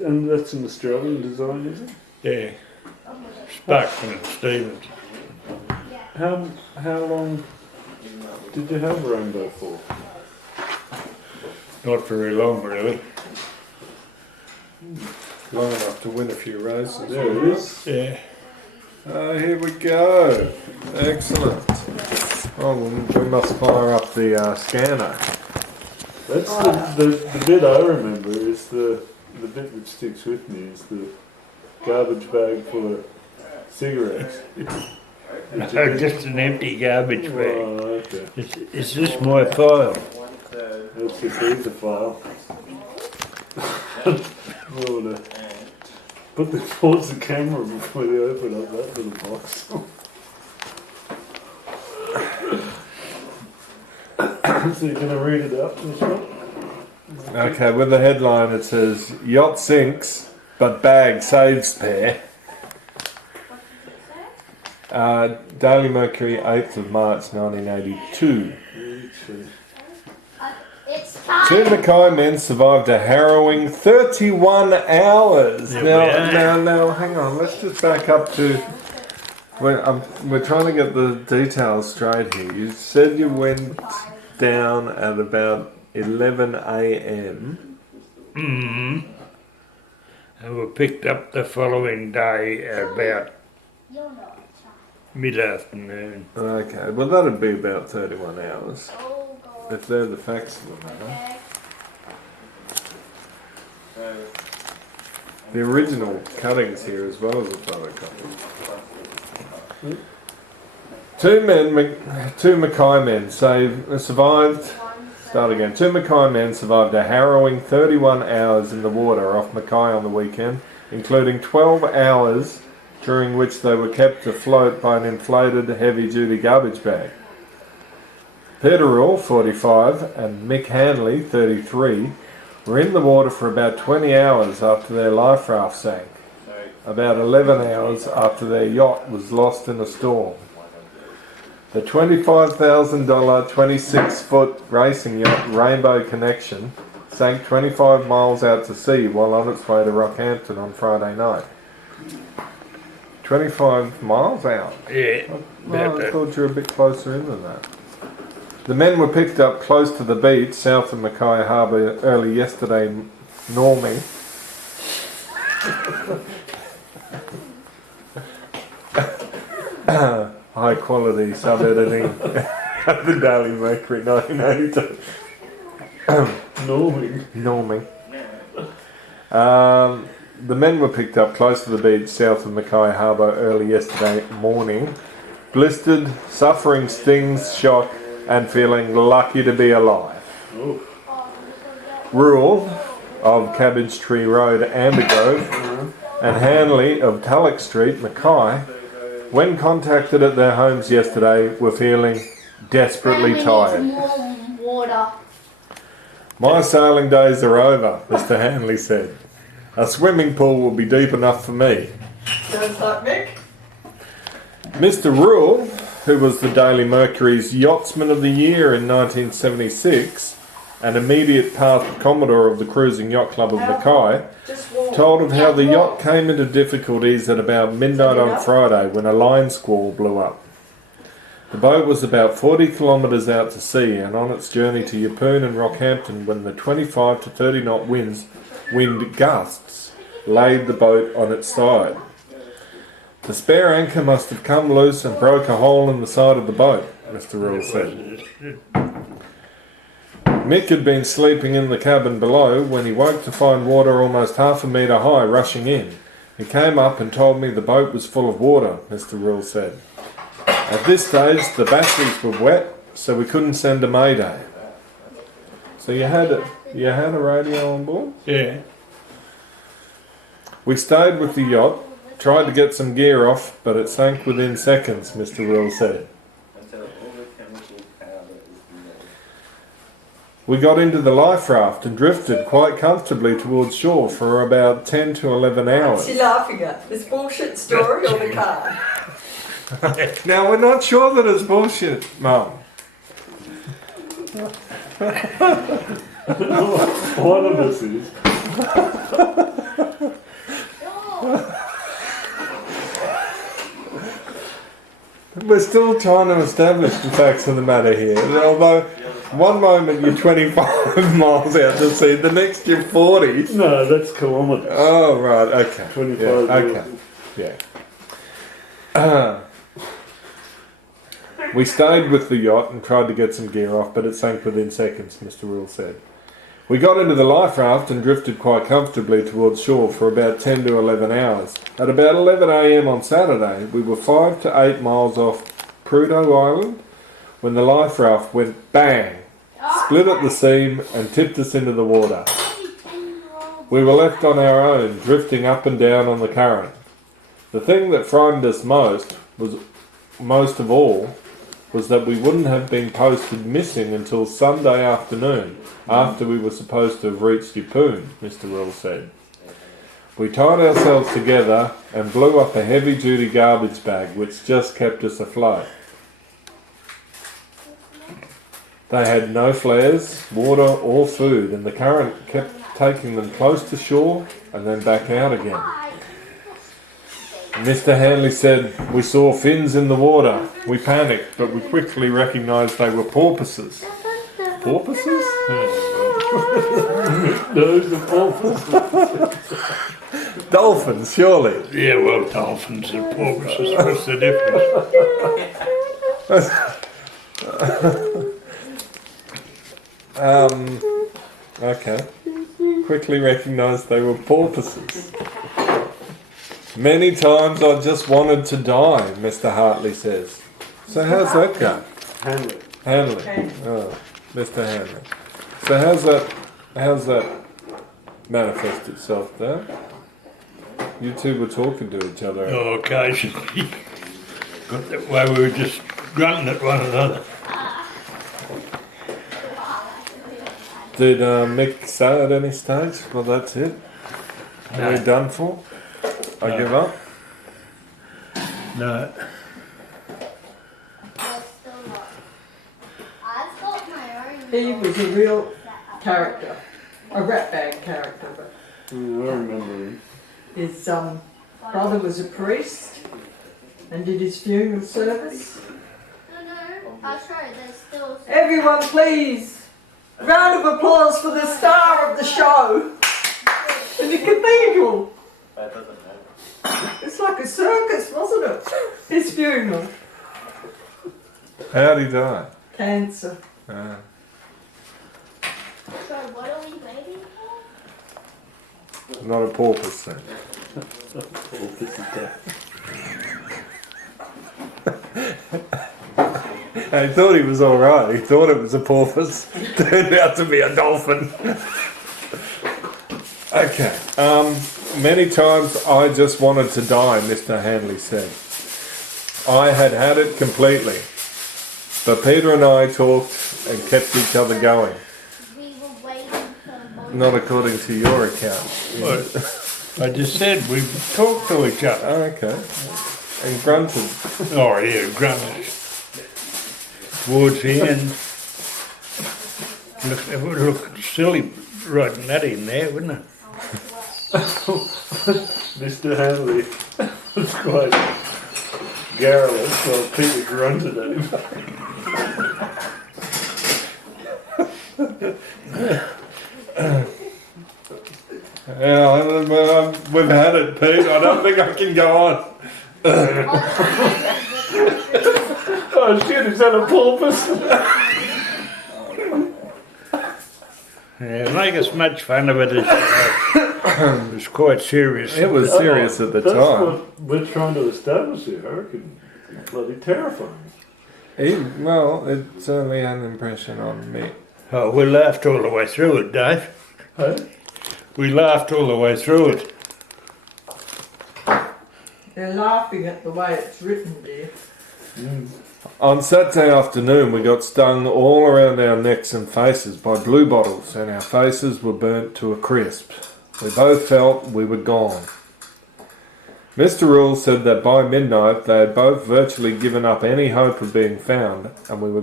And that's an Australian design, is it? Yeah. Spark and Stevens. How long did you have Rainbow for? Not very long, really. Long enough to win a few races. There it is. Yeah. Here we go. Excellent. Oh, we must fire up the scanner. That's the bit I remember is the bit which sticks with me is the garbage bag full of cigarettes. No, just an empty garbage bag. Oh, okay. Is this my file? That's just read the file. Put them towards the camera before they open up that little box. So you're going to read it out, Michelle? Okay, with the headline it says, "Yacht sinks, but bag saves pair." Daily Mercury, 8th of March 1982. Two Mackay men survived a harrowing 31 hours. Now, hang on. Let's just back up to. We're trying to get the details straight here. You said you went down at about 11 a.m. Mm-hmm. And we picked up the following day at about mid-afternoon. Okay, well that'd be about 31 hours. If they're the facts of the matter. The original cuttings here as well as the photocopy. Two Mackay men survived. Start again. Two Mackay men survived a harrowing 31 hours in the water off Mackay on the weekend, including 12 hours during which they were kept afloat by an inflated heavy-duty garbage bag. Peter Rule, 45, and Mick Hanley, 33, were in the water for about 20 hours after their life raft sank, about 11 hours after their yacht was lost in a storm. The $25,000 26-foot racing yacht Rainbow Connection sank 25 miles out to sea while on its way to Rockhampton on Friday night. 25 miles out? Yeah. Well, I thought you were a bit closer in than that. The men were picked up close to the beach south of Mackay Harbour early yesterday morning. High quality sub-editing of the Daily Mercury 1982. Norming. The men were picked up close to the beach south of Mackay Harbour early yesterday morning, blistered, suffering stings, shock, and feeling lucky to be alive. Ooh. Rule of Cabbage Tree Road, Ambergrove, and Hanley of Tulloch Street, Mackay, when contacted at their homes yesterday, were feeling desperately tired. "My sailing days are over," Mr. Hanley said. "A swimming pool will be deep enough for me." Sounds like Mick. Mr. Rule, who was the Daily Mercury's Yachtsman of the Year in 1976 and immediate past Commodore of the Cruising Yacht Club of Mackay, told of how the yacht came into difficulties at about midnight on Friday when a line squall blew up. The boat was about 40 kilometres out to sea and on its journey to Yeppoon and Rockhampton when the 25 to 30 knot wind gusts laid the boat on its side. "The spare anchor must have come loose and broke a hole in the side of the boat," Mr. Rule said. Mick had been sleeping in the cabin below when he woke to find water almost half a metre high rushing in. "He came up and told me the boat was full of water," Mr. Rule said. "At this stage the batteries were wet, so we couldn't send a mayday." So you had a radio on board? Yeah. "We stayed with the yacht, tried to get some gear off, but it sank within seconds," Mr. Rule said. "We got into the life raft and drifted quite comfortably towards shore for about 10 to 11 hours. What's she laughing at? This bullshit story or the car? Now, we're not sure that it's bullshit, Mum. One of us is. We're still trying to establish the facts of the matter here. Although, one moment you're 25 miles out to sea, the next you're 40. No, that's kilometres. Oh, right, okay. 25 Yeah, okay. Yeah. We stayed with the yacht and tried to get some gear off, but it sank within seconds, Mr. Rule said. We got into the life raft and drifted quite comfortably towards shore for about 10 to 11 hours. At about 11 a.m. on Saturday, we were 5 to 8 miles off Prudhoe Island when the life raft went bang, split at the seam and tipped us into the water. We were left on our own, drifting up and down on the current. The thing that frightened us most of all was that we wouldn't have been posted missing until Sunday afternoon, after we were supposed to have reached Yeppoon, Mr. Rule said. We tied ourselves together and blew up a heavy-duty garbage bag which just kept us afloat. They had no flares, water or food, and the current kept taking them close to shore and then back out again. Mr. Hanley said, "We saw fins in the water. We panicked, but we quickly recognised they were porpoises." Porpoises? Those are porpoises. Dolphins, surely. Yeah, well, dolphins and porpoises, what's the difference? Okay. Quickly recognised they were porpoises. Many times I just wanted to die, Mr. Hartley says. So how's that go? Hanley. Oh, Mr. Hanley. So how's that manifest itself there? You two were talking to each other. Oh, occasionally. Got that way we were just grunting at one another. Did Mick say at any stage, well that's it? No. We're done for? I give up? No. He was a real character, a ratbag character, but I remember him. his brother was a priest and did his funeral service. No, I'll show you. There's still. Everyone please, round of applause for the star of the show in the cathedral. It's like a circus, wasn't it? His funeral. How'd he die? Cancer. Ah. So what are we waiting for? Not a porpoise then. He thought he was alright. He thought it was a porpoise. Turned out to be a dolphin. Okay. Many times I just wanted to die, Mr. Hanley said. I had had it completely. But Peter and I talked and kept each other going. We were waiting for. Not according to your account. Well, I just said we talked to each other. Oh, okay. And grunted. Oh, yeah, grunted. Towards the end. Look, it would look silly riding that in there, wouldn't it? Mr. Hanley was quite garrulous while Peter grunted at him. Yeah, we've had it, Pete. I don't think I can go on. Oh shit, is that a porpoise? Yeah, make as much fun of it as it was quite serious. It was serious at the That's time. what we're trying to establish here. I reckon it's bloody terrifying. Well, it certainly had an impression on me. Oh, we laughed all the way through it, Dave. Hey? We laughed all the way through it. They're laughing at the way it's written, dear. On Saturday afternoon, we got stung all around our necks and faces by blue bottles, and our faces were burnt to a crisp. We both felt we were gone. Mr. Rule said that by midnight they had both virtually given up any hope of being found, and we were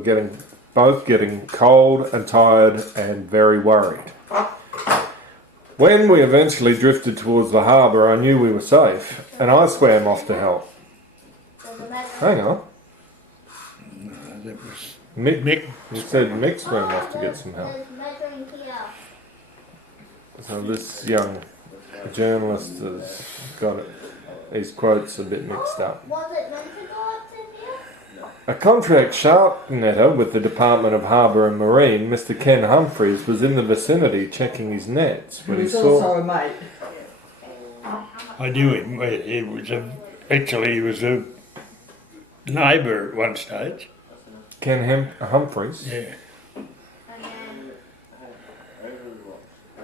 both getting cold and tired and very worried. When we eventually drifted towards the harbour, I knew we were safe, and I swam off to help. Hang on. That was Mick, Mick. you said Mick swam off to get some help. There's measuring here. So this young journalist has got his quotes a bit mixed up. Was it meant to go up to here? A contract shark netter with the Department of Harbour and Marine, Mr. Ken Humphreys, was in the vicinity checking his nets when he He's saw. also a mate. I knew him. He was he was a neighbour at one stage. Ken Humphreys. Yeah. And then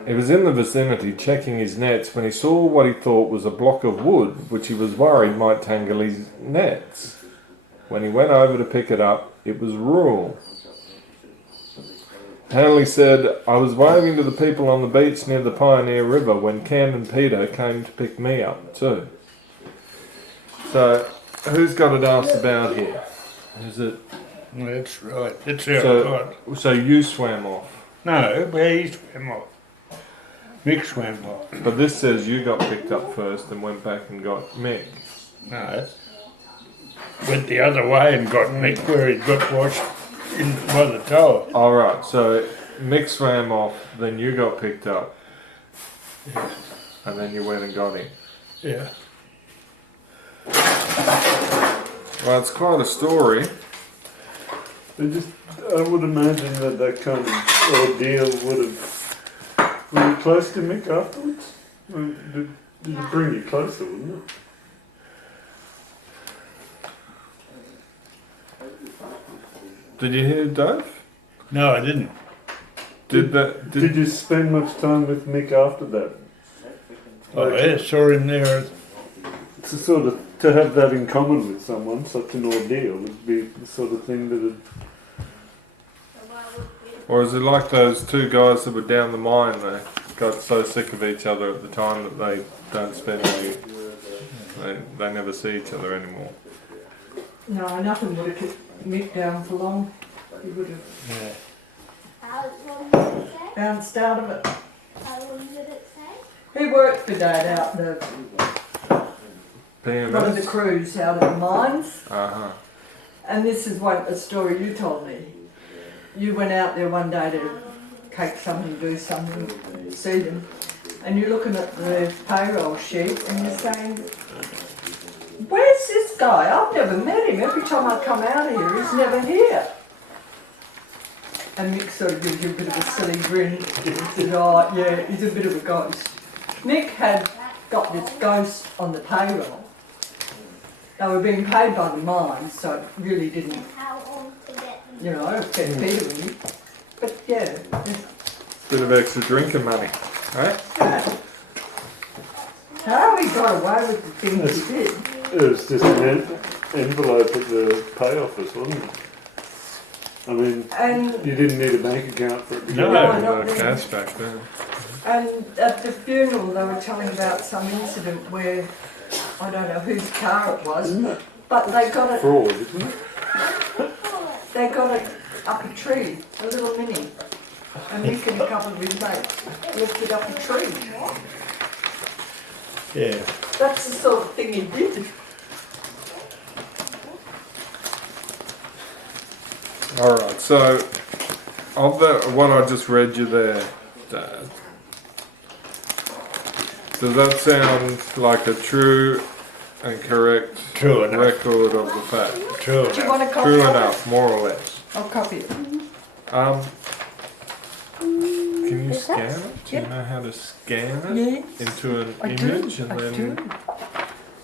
He was in the vicinity checking his nets when he saw what he thought was a block of wood, which he was worried might tangle his nets. When he went over to pick it up, it was Rule. Hanley said, I was waving to the people on the beach near the Pioneer River when Cam and Peter came to pick me up too. So, who's got it asked about here? Is it? Well, that's right. That's how it So you swam off. No, where he swam off. Mick swam off. But this says you got picked up first and went back and got Mick. No. Went the other way and got Mick where he got washed in by the tower. Alright, so Mick swam off, then you got picked up. Yeah. And then you went and got him. Yeah. Well, it's quite a story. I would imagine that kind of ordeal would have. Were you close to Mick afterwards? Did it bring you closer, wouldn't it? Did you hear Dave? No, I didn't. Did you spend much time with Mick after that? Oh, yeah, saw him there. To sort of to have that in common with someone, such an ordeal, would be the sort of thing that would. Or is it like those two guys that were down the mine? They got so sick of each other at the time that they don't spend any. They never see each other anymore. No, nothing would have kept Mick down for long. He would have Yeah. how long did it say? bounced out of it. How long did it say? He worked for Dad out the one of the PMS? crews out of the mines. Uh-huh. And this is a story you told me. You went out there one day to cake something, do something, see them, and you're looking at the payroll sheet and you're saying, where's this guy? I've never met him. Every time I come out of here, he's never here. And Mick sort of gives you a bit of a silly grin. He said, oh, yeah, he's a bit of a ghost. Mick had got this ghost on the payroll. They were being paid by the mine, so it really didn't, How long to get them? you know, get Peter with me. But yeah, Bit of extra drinking money, right? how he got away with the things he did. It was just an envelope at the pay office, wasn't it? I mean, And you didn't need a bank account for it to No. go. No, No not really. cash back then. And at the funeral, they were telling about some incident where I don't know whose car it was, Isn't it but they got it. fraud, isn't it? They got it up a tree, a little mini, and Mick and a couple of his mates lifted up a tree. Yeah. That's the sort of thing he did. Alright, so of what I just read you there, Dad, does that sound like a true and correct True enough. record of the fact? True Do you enough. want a copy True of enough, more or less. it? I'll copy it. Can you Is scan that- it? Do you Yep. know how to scan it Yes. into an I do. image and I then do.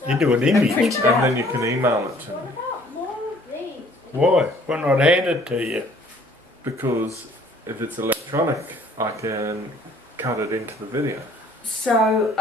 Into an And image. print it and out. then you can email it to me? What about more of these? Why? Why not hand it to you? Because if it's electronic, I can cut it into the video. So,